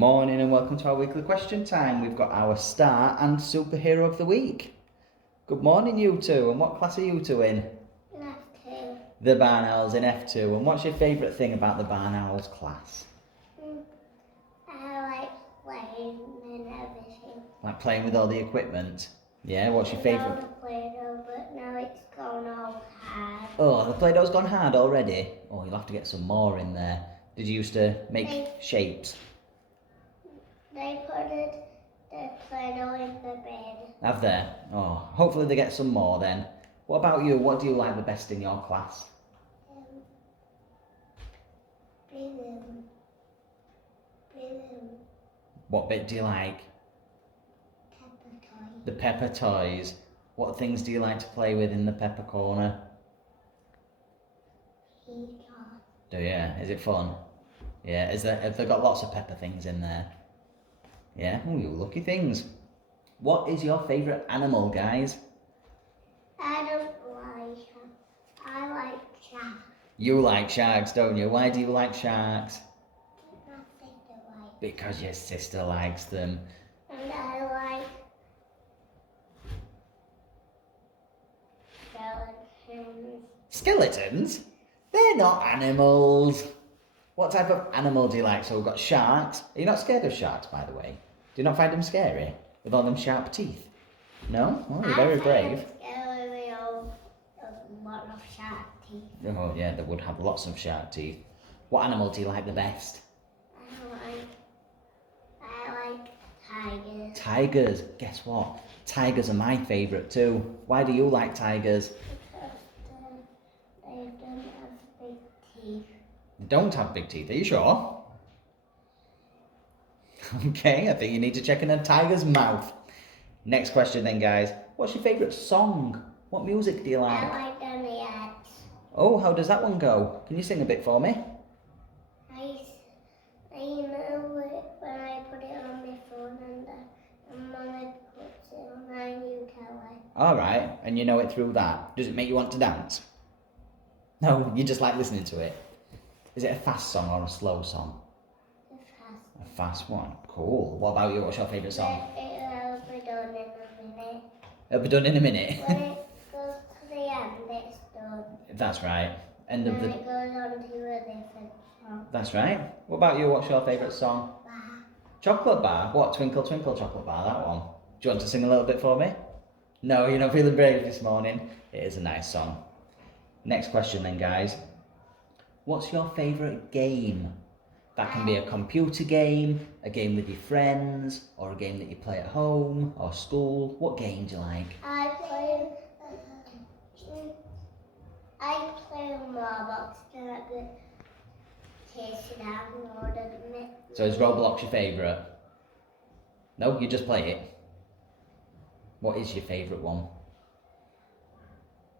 morning and welcome to our weekly question time. We've got our star and superhero of the week. Good morning, you two. And what class are you two in? In F2. The Barn Owls in F2. And what's your favourite thing about the Barn Owls class? I like playing and everything. Like playing with all the equipment? Yeah, what's your favourite? I the Play-Doh, but now it's gone all hard. Oh, the Play-Doh's gone hard already? Oh, you'll have to get some more in there. Did you used to make shapes? They put the Play-Doh in the bed. Have they? Oh, hopefully they get some more then. What about you? What do you like the best in your class? Rhythm. What bit do you like? Pepper toy. The Pepper toys. What things do you like to play with in the Pepper corner? Do you? Is it fun? Yeah. Have they got lots of Pepper things in there? Yeah. Oh, you lucky things. What is your favourite animal, guys? I don't like them. I like sharks. You like sharks, don't you? Why do you like sharks? My sister likes. Because your sister likes them. And I like skeletons. Skeletons? They're not animals. What type of animal do you like? So we've got sharks. Are you not scared of sharks, by the way? Do you not find them scary? With all them sharp teeth? No? Oh, you're very brave. I'm scared of a lot of shark teeth. Oh, yeah, they would have lots of sharp teeth. What animal do you like the best? I like tigers. Tigers. Guess what? Tigers are my favourite too. Why do you like tigers? Because they don't have big teeth. They don't have big teeth, are you sure? Okay, I think you need to check in a tiger's mouth. Next question then, guys. What's your favourite song? What music do you like? I like the Oh, how does that one go? Can you sing a bit for me? I know it when I put it on my phone and when I put it on my new telly. Alright, and you know it through that. Does it make you want to dance? No, you just like listening to it. Is it a fast song or a slow song? A fast one. Cool. What about you? What's your favourite song? It'll be done in a minute. It'll be done in a minute. When it goes to the end, it's done. That's right. End of Then the... it goes on to a different song. That's right. What about you? What's your favourite song? Bar. Chocolate Bar? What? Twinkle Twinkle Chocolate Bar, that one. Do you want to sing a little bit for me? No, you're not feeling brave this morning. It is a nice song. Next question then, guys. What's your favourite game? That can be a computer game, a game with your friends, or a game that you play at home or school. What game do you like? I play Roblox and I get chased downloaded it. So is Roblox your favourite? No, you just play it. What is your favourite one?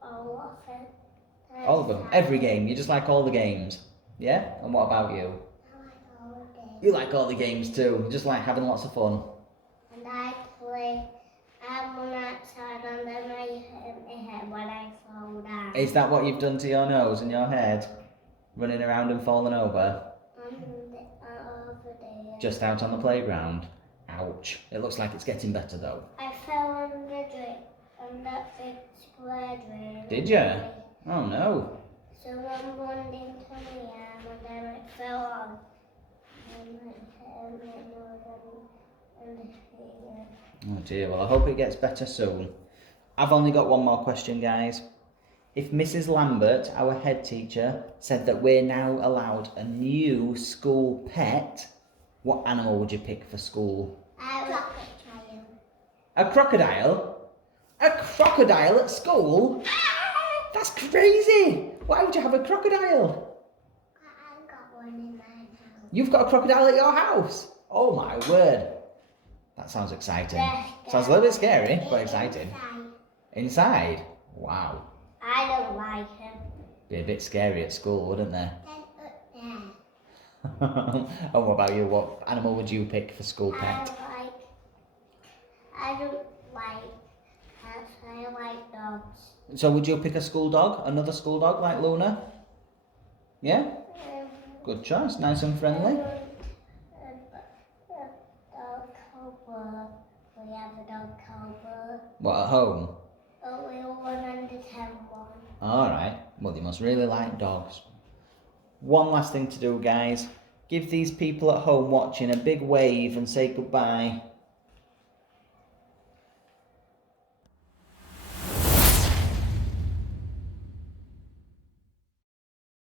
All of it. All of them. Every game. You just like all the games. Yeah? And what about you? I like all the games. You like all the games too. You just like having lots of fun. And I went outside and then I hit my head when I fall down. Is that what you've done to your nose and your head? Running around and falling over? Over there. Just out on the playground? Ouch. It looks like it's getting better though. I fell on that big square drain. Did you? Oh no. Someone bumped into my arm and then it fell on. And it hit my nose and the finger. Oh dear, well I hope it gets better soon. I've only got one more question, guys. If Mrs. Lambert, our head teacher, said that we're now allowed a new school pet, what animal would you pick for school? A crocodile. A crocodile? A crocodile at school? That's crazy! Why would you have a crocodile? I got one in my house. You've got a crocodile at your house? Oh my word. That sounds exciting. Sounds a little bit scary, but exciting. Inside? Wow. I don't like him. Be a bit scary at school, wouldn't they? And what about you? What animal would you pick for school pet? I don't like pets. I like dogs. So would you pick a school dog? Another school dog like Luna? Yeah? Good choice. Nice and friendly. We have a dog called What, at home? a little one and a 10 one. Alright, well, you must really like dogs. One last thing to do, guys. Give these people at home watching a big wave and say goodbye.